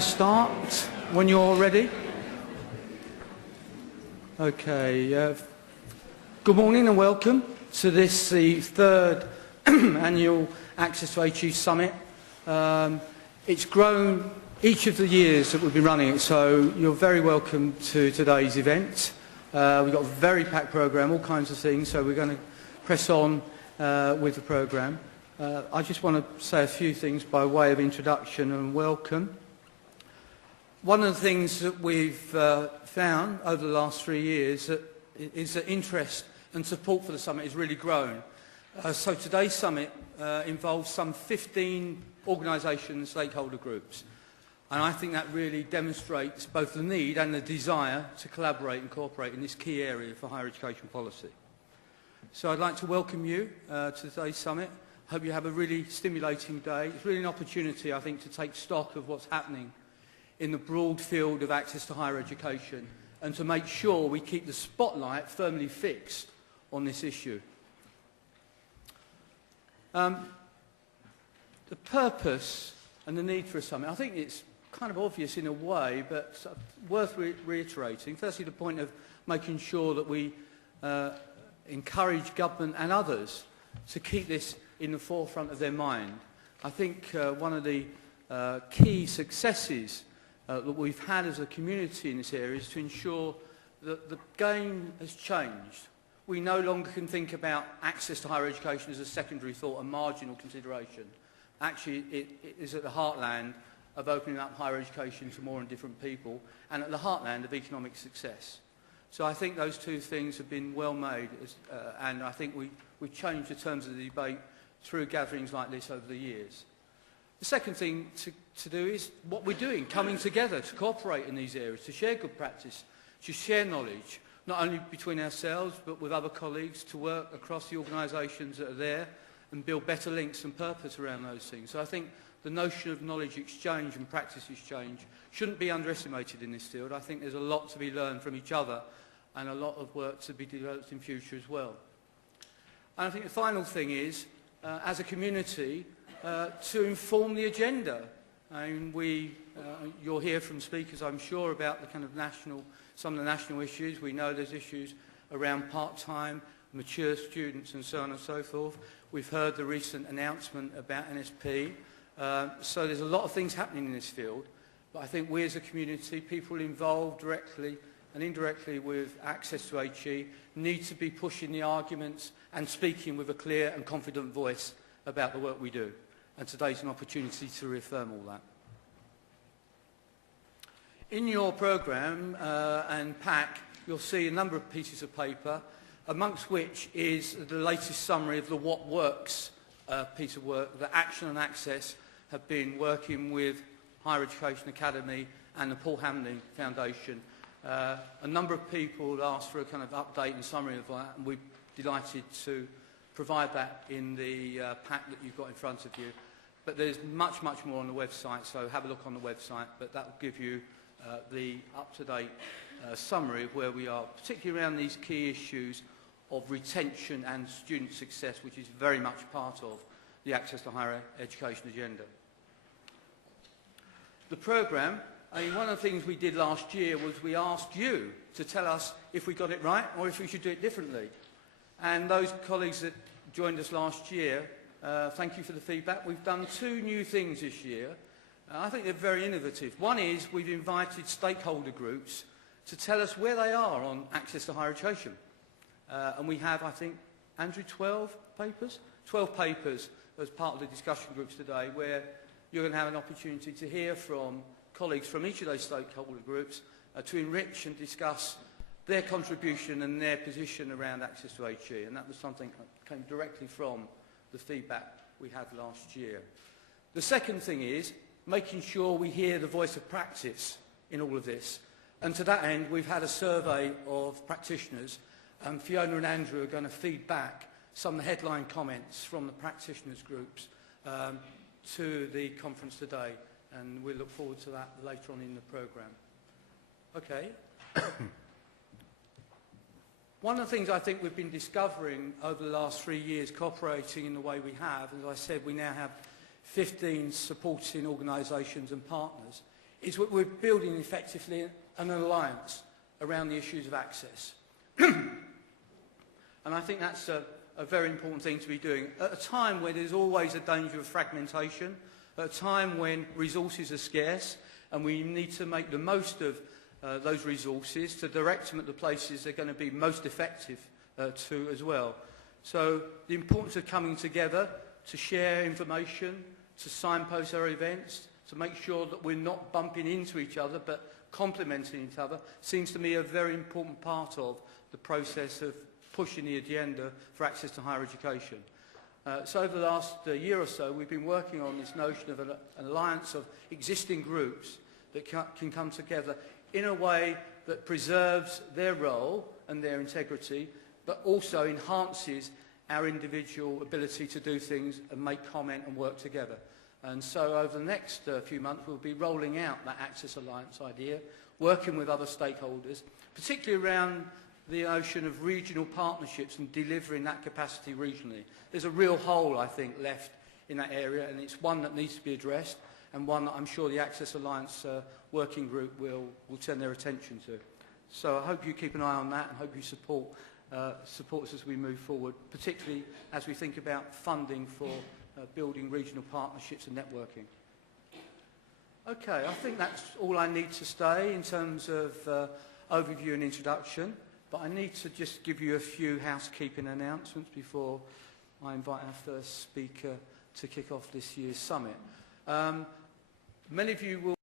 Start when you're ready. Okay. Good morning and welcome to this, the third annual Access to HE Summit. It's grown each of the years that we've been running it, so you're very welcome to today's event. We've got a very packed programme, all kinds of things, so we're going to press on with the programme. I just want to say a few things by way of introduction and welcome. One of the things that we've found over the last 3 years is that interest and support for the summit has really grown. So today's summit involves some 15 organisations, stakeholder groups. And I think that really demonstrates both the need and the desire to collaborate and cooperate in this key area for higher education policy. So I'd like to welcome you to today's summit. Hope you have a really stimulating day. It's really an opportunity, I think, to take stock of what's happening in the broad field of access to higher education and to make sure we keep the spotlight firmly fixed on this issue. The purpose and the need for a summit, I think it's kind of obvious in a way, but worth reiterating. Firstly, the point of making sure that we encourage government and others to keep this in the forefront of their mind. I think one of the key successes that we've had as a community in this area is to ensure that the game has changed. We no longer can think about access to higher education as a secondary thought, a marginal consideration. Actually, it is at the heartland of opening up higher education to more and different people, and at the heartland of economic success. So I think those two things have been well made, and I think we've changed the terms of the debate through gatherings like this over the years. The second thing to do is what we're doing, coming together to cooperate in these areas, to share good practice, to share knowledge, not only between ourselves but with other colleagues, to work across the organisations that are there and build better links and purpose around those things. So I think the notion of knowledge exchange and practice exchange shouldn't be underestimated in this field. I think there's a lot to be learned from each other and a lot of work to be developed in future as well. And I think the final thing is, as a community, to inform the agenda. I mean, you'll hear from speakers, I'm sure, about the kind of some of the national issues. We know there's issues around part-time, mature students and so on and so forth. We've heard the recent announcement about NSP. So there's a lot of things happening in this field. But I think we as a community, people involved directly and indirectly with access to HE, need to be pushing the arguments and speaking with a clear and confident voice about the work we do. And today's an opportunity to reaffirm all that. In your programme and pack, you'll see a number of pieces of paper, amongst which is the latest summary of the What Works piece of work that Action and Access have been working with Higher Education Academy and the Paul Hamlin Foundation. A number of people asked for a kind of update and summary of that, and we're delighted to provide that in the pack that you've got in front of you. But there's much, much more on the website, so have a look on the website. But that will give you the up-to-date summary of where we are, particularly around these key issues of retention and student success, which is very much part of the Access to Higher Education agenda. The programme, I mean, one of the things we did last year was we asked you to tell us if we got it right or if we should do it differently. And those colleagues that joined us last year, thank you for the feedback. We've done 2 new things this year. I think they're very innovative. One is we've invited stakeholder groups to tell us where they are on access to higher education. And we have, I think, Andrew, 12 papers? 12 papers as part of the discussion groups today, where you're going to have an opportunity to hear from colleagues from each of those stakeholder groups to enrich and discuss their contribution and their position around access to HE. And that was something that came directly from the feedback we had last year. The second thing is making sure we hear the voice of practice in all of this. And to that end, we've had a survey of practitioners, and Fiona and Andrew are going to feed back some of the headline comments from the practitioners groups to the conference today, and we look forward to that later on in the programme. Okay. One of the things I think we've been discovering over the last 3 years, cooperating in the way we have, as I said, we now have 15 supporting organisations and partners, is that we're building effectively an alliance around the issues of access. And I think that's a very important thing to be doing. At a time where there's always a danger of fragmentation, at a time when resources are scarce, and we need to make the most of those resources to direct them at the places they're going to be most effective to as well. So the importance of coming together to share information, to signpost our events, to make sure that we're not bumping into each other but complementing each other, seems to me a very important part of the process of pushing the agenda for access to higher education. So over the last year or so, we've been working on this notion of an alliance of existing groups that can come together in a way that preserves their role and their integrity, but also enhances our individual ability to do things and make comment and work together. And so over the next few months, we'll be rolling out that Access Alliance idea, working with other stakeholders, particularly around the notion of regional partnerships and delivering that capacity regionally. There's a real hole, I think, left in that area, and it's one that needs to be addressed, and one that I'm sure the Access Alliance working group will turn their attention to. So I hope you keep an eye on that, and hope you support us as we move forward, particularly as we think about funding for building regional partnerships and networking. Okay, I think that's all I need to say in terms of overview and introduction, but I need to just give you a few housekeeping announcements before I invite our first speaker to kick off this year's summit. Many of you will